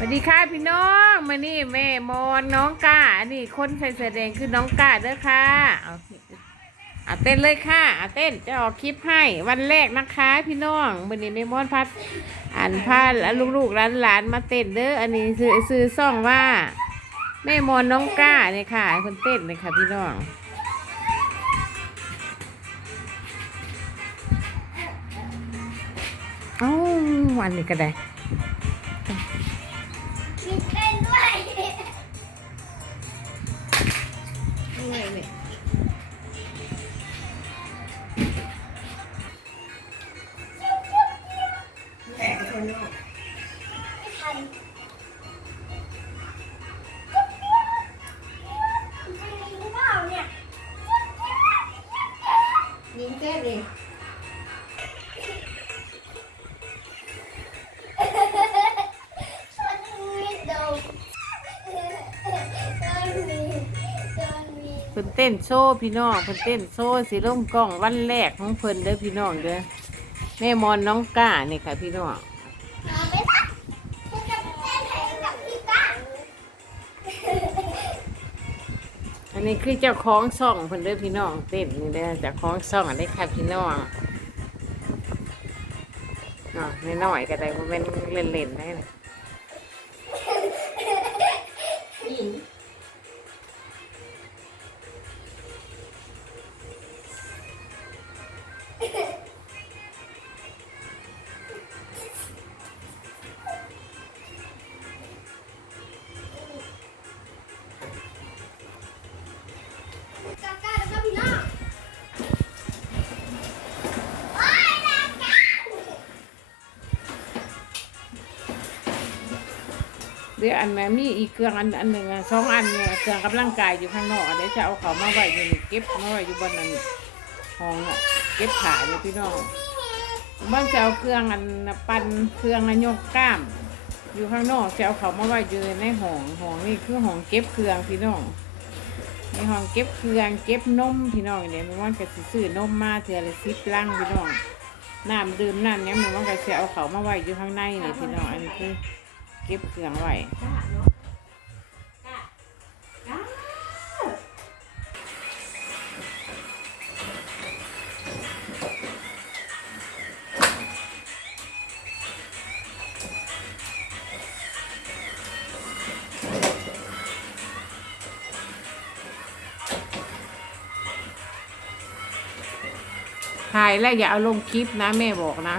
สวัสดีค่ะพี่น้องมานี่แม่มอนน้องก้าอันนี้คนใส่เสื้อแดงคือน้องก้าเด้อค่ะเอาเอาเต้นเลยค่ะเอาเต้นจะออกคลิปให้วันแรกนะคะพี่น้องวันนี้แม่มอนพัดอ่านพาลูกๆหลานๆมาเต้นเด้ออันนี้ซื้อซื้อซ่องว่า แม่มอนน้องก้าเนี่ยค่ะคนเต้นเลยค่ะพี่น้องเอ้าวันนี้ก็ได้ มีเต้นด้วยไม่ทันจริงหรือเปล่าเนี่ย ยิงเต้นดิ พิ่นเต้นโซ่พี่น้องเพิ่นเต้นโซ่สีลงกล้องวันแรกของเพิ่นเด้อพี่น้องเด้อแม่มอนน้องก้านี่ค่ะพี่น้องอันนี้คือเจ้าของซ่องเพิ่นเด้อพี่น้องเต้นนี่เด้อเจ้าของซ่องอันนี้ค่ะพี่น้องอ๋อน้อยๆก็ได้บ่แม่นเล่นๆได้นะ เดี๋ยวอันนั้นมีอีกเครื่องอันอันหนึ่งอะสองอันเนี่ยเครื่องกำลังกายอยู่ข้างนอกเดี๋ยวจะเอาเขามาไว้อยู่นี่เก็บมาไว้อยู่บนนั้นห้องอะเก็บขาอยู่พี่น้องบ้านจะเอาเครื่องอันปั่นเครื่องอันยกกล้าม อยู่ข้างนอกจะเอาเขามาไว้อยู่ในห้องห้องนี่คือห้องเก็บเครื่องพี่น้องในห้องเก็บเครื่องเก็บนมพี่น้องเนี่ยมันว่าก็สิซื้อนมมาเทื่อละสิบลังพี่น้องน้ำดื่มน้ำหยังมันว่าก็จะเอาเขามาไว้อยู่ข้างในนี่พี่น้องอันนี้คือ เก็บเครื่องไว้ถ่ายแล้วอย่าเอาลงคลิปนะแม่บอกนะ